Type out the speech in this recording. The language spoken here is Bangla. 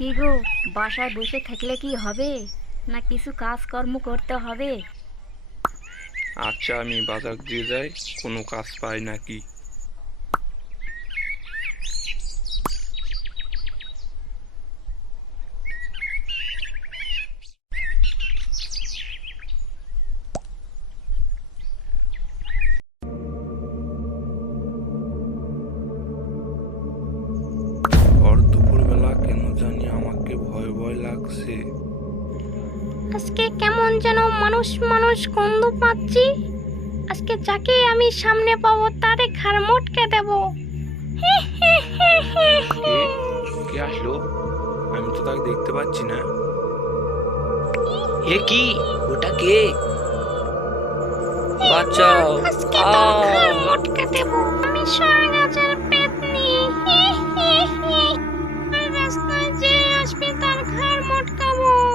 কি গো, বাসায় বসে থাকলে কি হবে? না কিছু কাজকর্ম করতে হবে? আচ্ছা, আমি বাজার দিয়ে যাই, কোনো কাজ পাই নাকি। ওর দুপুরবেলা কেন জানি আমাকে ভয় ভয় লাগছে। আজকে কেমন যেন মানুষ মানুষ গন্ধ পাচ্ছি। আজকে যাকে আমি সামনে পাবো তারে ঘাড় মটকে দেব। কে কে আসলো? আমি তো তাকে দেখতে পাচ্ছি না। এ কি? ওটা কে? বাঁচাও! আজকে তোর ঘাড় আহ! মটকে দেব আমি। সর